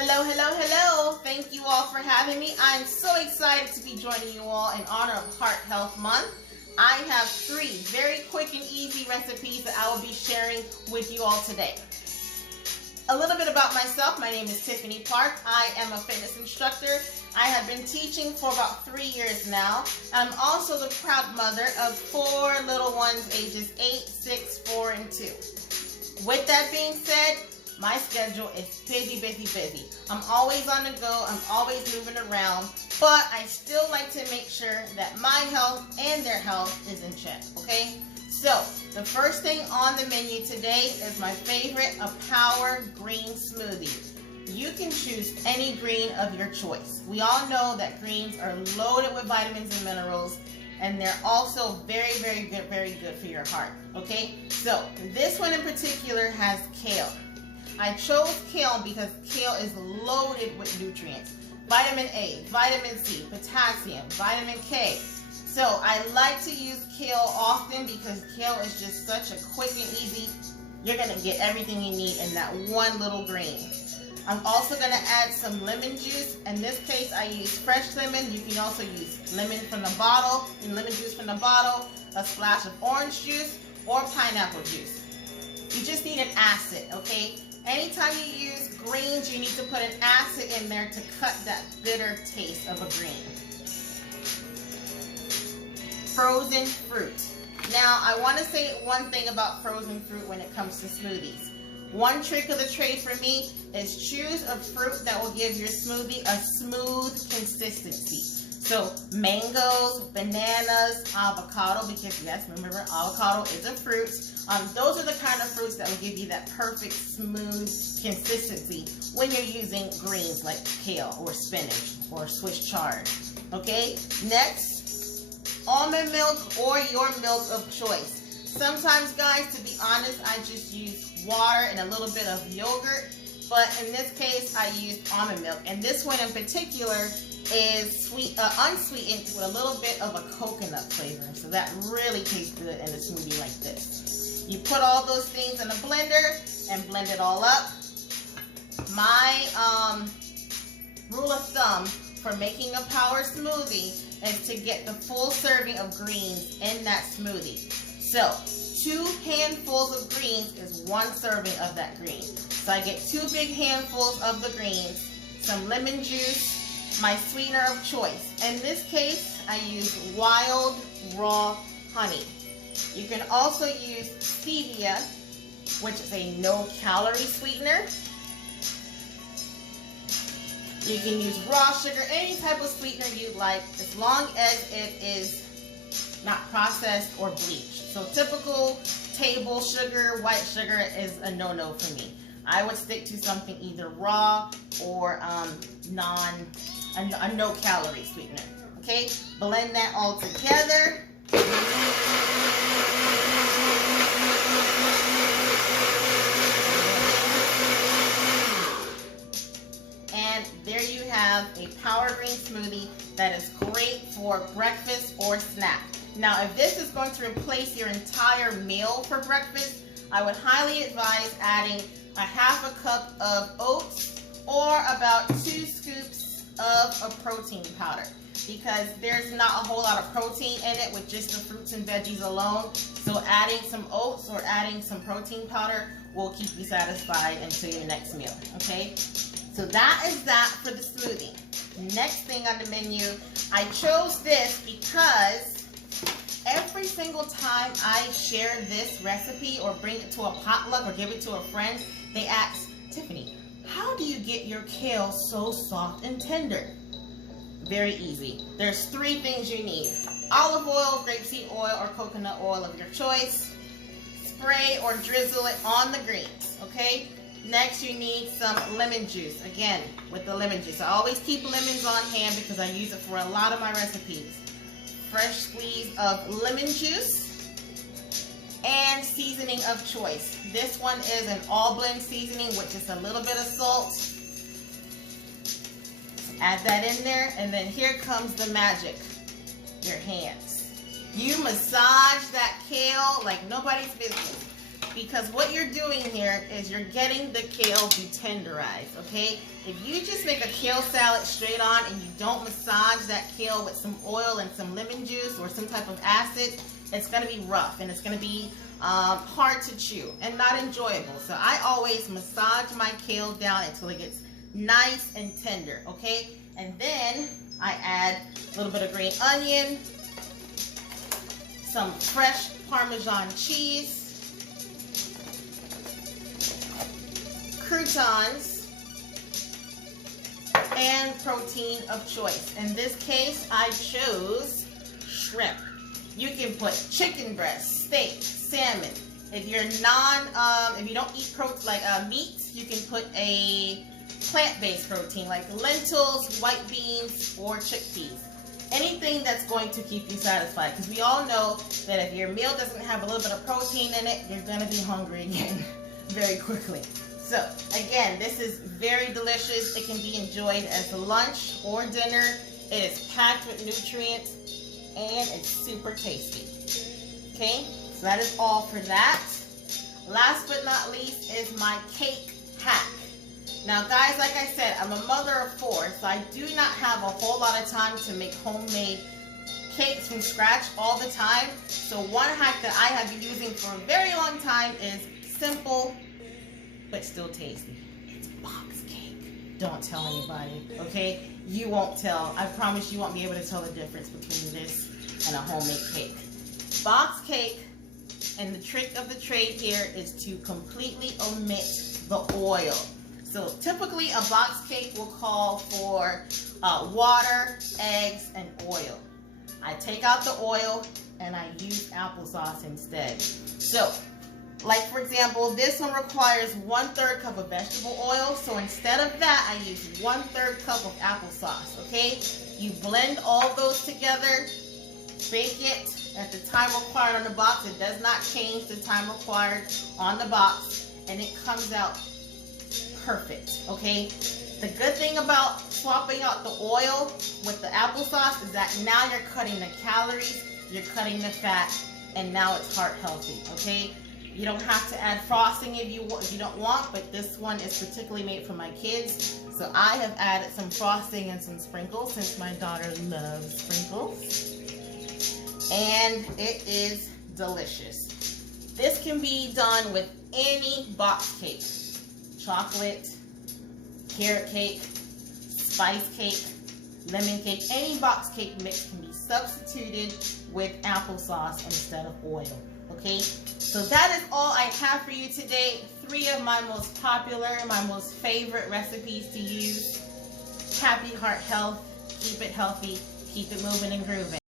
Hello, hello, hello. Thank you all for having me. I'm so excited to be joining you all in honor of Heart Health Month. I have 3 very quick and easy recipes that I will be sharing with you all today. A little bit about myself. My name is Tiffany Park. I am a fitness instructor. I have been teaching for about 3 years now. I'm also the proud mother of 4 little ones ages 8, 6, 4, and 2. With that being said, my schedule is busy, busy, busy. I'm always on the go. I'm always moving around, but I still like to make sure that my health and their health is in check, okay? So, the first thing on the menu today is my favorite, a power green smoothie. You can choose any green of your choice. We all know that greens are loaded with vitamins and minerals, and they're also very, very good for your heart, okay? So, this one in particular has kale. I chose kale because kale is loaded with nutrients. Vitamin A, vitamin C, potassium, vitamin K. So I like to use kale often because kale is just such a quick and easy. You're going to get everything you need in that one little green. I'm also going to add some lemon juice. In this case, I use fresh lemon. You can also use lemon from the bottle, and lemon juice from the bottle, a splash of orange juice, or pineapple juice. You just need an acid, okay? Anytime you use greens, you need to put an acid in there to cut that bitter taste of a green. Frozen fruit. Now, I want to say one thing about frozen fruit when it comes to smoothies. One trick of the trade for me is choose a fruit that will give your smoothie a smooth consistency. So, mangoes, bananas, avocado, because yes, remember, avocado is a fruit. Those are the kind of fruits that will give you that perfect, smooth consistency when you're using greens like kale or spinach or Swiss chard. Okay, next, almond milk or your milk of choice. Sometimes, guys, to be honest, I just use water and a little bit of yogurt, but in this case, I used almond milk. And this one in particular is unsweetened with a little bit of a coconut flavor. So that really tastes good in a smoothie like this. You put all those things in a blender and blend it all up. My rule of thumb for making a power smoothie is to get the full serving of greens in that smoothie. So 2 handfuls of greens is 1 serving of that green. So I get 2 big handfuls of the greens, some lemon juice, my sweetener of choice. In this case, I use wild raw honey. You can also use stevia, which is a no-calorie sweetener. You can use raw sugar, any type of sweetener you like, as long as it is not processed or bleached. So typical table sugar, white sugar is a no-no for me. I would stick to something either raw or a no-calorie sweetener. Okay, blend that all together. And there you have a power green smoothie that is great for breakfast or snack. Now, if this is going to replace your entire meal for breakfast, I would highly advise adding a ½ cup of oats or about 2 scoops of a protein powder, because there's not a whole lot of protein in it with just the fruits and veggies alone. So adding some oats or adding some protein powder will keep you satisfied until your next meal, okay? So that is that for the smoothie. Next thing on the menu, I chose this because every single time I share this recipe or bring it to a potluck or give it to a friend, they ask, Tiffany, how do you get your kale so soft and tender? Very easy. There's 3 things you need. Olive oil, grapeseed oil, or coconut oil of your choice. Spray or drizzle it on the greens, okay? Next, you need some lemon juice. Again, with the lemon juice. I always keep lemons on hand because I use it for a lot of my recipes. Fresh squeeze of lemon juice. And seasoning of choice. This one is an all blend seasoning with just a little bit of salt. Add that in there, and then here comes the magic. Your hands. You massage that kale like nobody's business. because what you're doing here is you're getting the kale detenderized, okay? If you just make a kale salad straight on and you don't massage that kale with some oil and some lemon juice or some type of acid, it's going to be rough and it's going to be hard to chew and not enjoyable. So I always massage my kale down until it gets nice and tender, okay? And then I add a little bit of green onion, some fresh Parmesan cheese, croutons, and protein of choice. In this case, I chose shrimp. You can put chicken breast, steak, salmon. If you're if you don't eat meat, you can put a plant-based protein like lentils, white beans, or chickpeas. Anything that's going to keep you satisfied, because we all know that if your meal doesn't have a little bit of protein in it, you're going to be hungry again very quickly. So again, this is very delicious. It can be enjoyed as a lunch or dinner. It is packed with nutrients and it's super tasty. Okay, so that is all for that. Last but not least is my cake hack. Now guys, like I said, I'm a mother of 4, so I do not have a whole lot of time to make homemade cakes from scratch all the time. So one hack that I have been using for a very long time is simple but still tasty. It's box cake. Don't tell anybody, okay? You won't tell. I promise you won't be able to tell the difference between this and a homemade cake. Box cake, and the trick of the trade here is to completely omit the oil. So typically a box cake will call for water, eggs, and oil. I take out the oil and I use applesauce instead. So, like for example, this one requires 1/3 cup of vegetable oil. So instead of that, I use 1/3 cup of applesauce, okay? You blend all those together, bake it at the time required on the box. It does not change the time required on the box, and it comes out perfect, okay? The good thing about swapping out the oil with the applesauce is that now you're cutting the calories, you're cutting the fat, and now it's heart healthy, okay? You don't have to add frosting if you don't want, but this one is particularly made for my kids. So I have added some frosting and some sprinkles since my daughter loves sprinkles. And it is delicious. This can be done with any box cake. Chocolate, carrot cake, spice cake, lemon cake. Any box cake mix can be substituted with applesauce instead of oil. Okay, so that is all I have for you today. 3 of my most popular, my most favorite recipes to use. Happy heart health. Keep it healthy. Keep it moving and grooving.